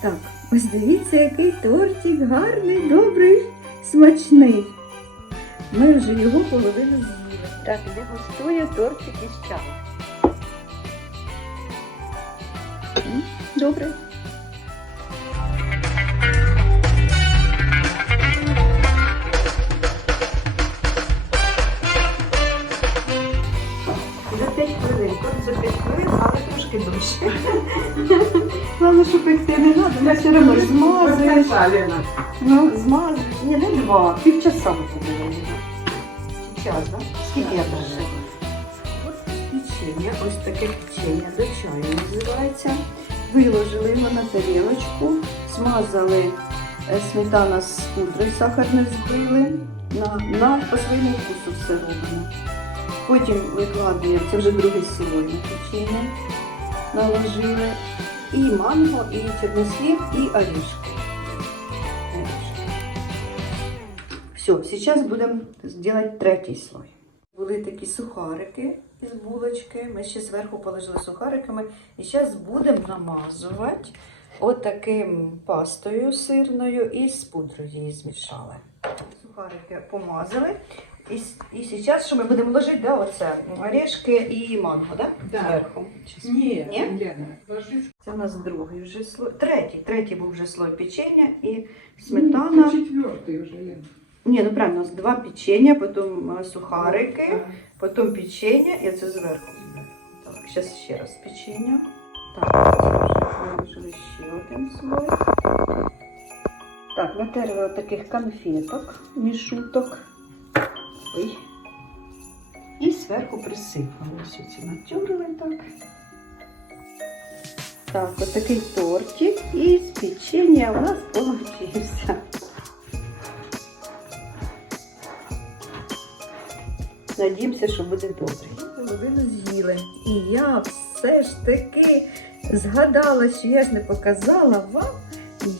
Так, ось дивіться, який тортик гарний, добрий, смачний. Ми вже його половину з'їли. Так, дегустує тортик із чаю. Добре. Що пекти не треба, ми все одно змазуєш. Ну, змазуєш. Ні, не два, півчаса буде. Час, да? Скільки я прошу? Печення, ось таке печення до чаю називається. Виложили його на тарілочку, смазали е, сметана з пудрою сахарною збили. На, на по своєму вкусу все робимо. Потім викладуємо, це вже другий слой на печення. Наложили і манго, і чернослив, і орешки. Все, сейчас будем делать третій слой. Були такі сухарики із булочки. Ми ще зверху положили сухариками. І зараз будемо намазувати отаким пастою сирною і з пудрою її змішали. Сухарики помазали. І, і зараз що ми будемо ложити, да, оце орешки і манго, да? Да. Зверху. Ні, Ні? Лена, ложись. Це у нас другий вже слой. Третій. Третій був вже слой печення і сметана. Ну, четвертый уже, Лена. Ні, ну правильно, у нас два печення, потім е, сухарики, потім печення і це зверху. Так, зараз ще раз печення. Так, вже ще один слой. Так, натерли таких конфеток, мішуток. Ой. І зверху присипали. Ось ці натерли так. Так, ось тортик із печення у нас получився. Надіємося, що буде добре. Половину з'їли. І я все ж таки згадала, що я ж не показала вам,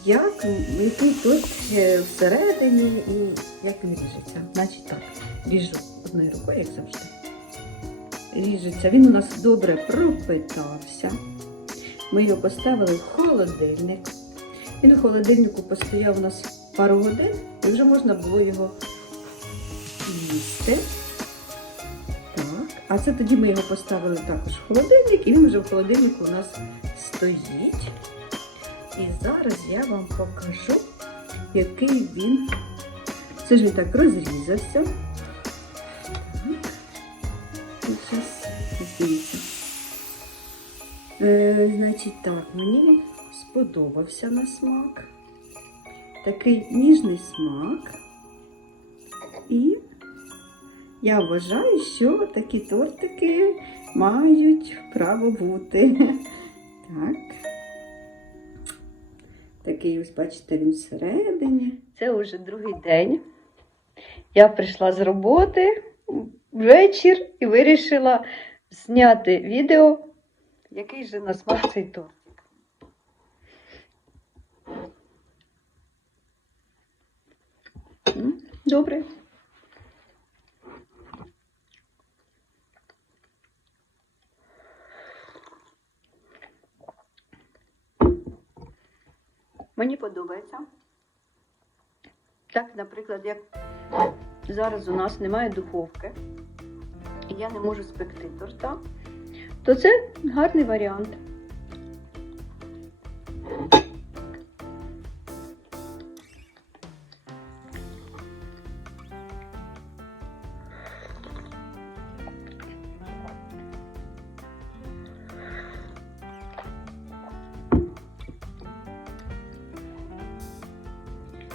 як який тут всередині і як він ріжеться. Значить так, ріжу одною рукою, як завжди. Ріжеться. Він у нас добре пропитався. Ми його поставили в холодильник. Він в холодильнику постояв у нас пару годин і вже можна було його їсти. Так, а це тоді ми його поставили також в холодильник, і він вже в холодильнику у нас стоїть. І зараз я вам покажу, який він. Це ж він так розрізався. Зараз дивіться. Е, значить так, мені сподобався на смак. Такий ніжний смак. І я вважаю, що такі тортики мають право бути. Так. Такий ось, бачите, він всередині. Це вже другий день. Я прийшла з роботи вечір і вирішила зняти відео, який же на смак цей тортик. Добре. Мені подобається. Так, наприклад, як зараз у нас немає духовки, і я не можу спекти торта, то це гарний варіант.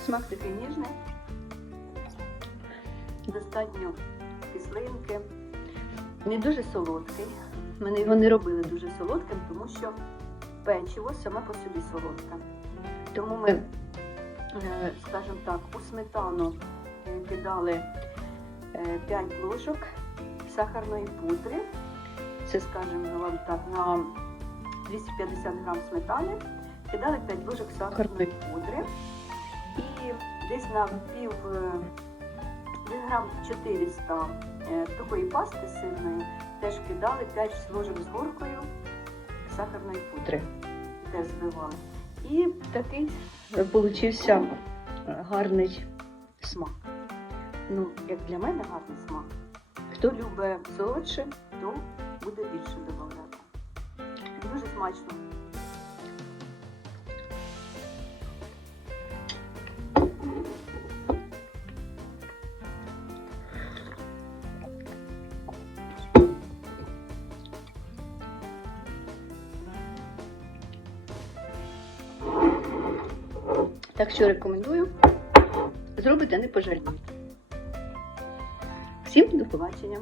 Смак такий ніжний, достатньо кислинки, не дуже солодкий. Ми його не робили дуже солодким, тому що печиво саме по собі солодке. Тому ми, е, скажімо так, у сметану е, кидали 5 ложок сахарної пудри. Це, скажімо вам так, на 250 грам сметани кидали 5 ложок сахарної пудри. І десь на пів е, десь грам 400 е, такої пасти сирної теж кидали 5 ложок з горкою сахарної пудри. Теж збивали. І такий получився гарний смак. Ну, як для мене гарний смак. Хто любить солодше, то буде більше додавати. Дуже смачно. Так що рекомендую. Зробите, не пожалієте. Всім до побачення!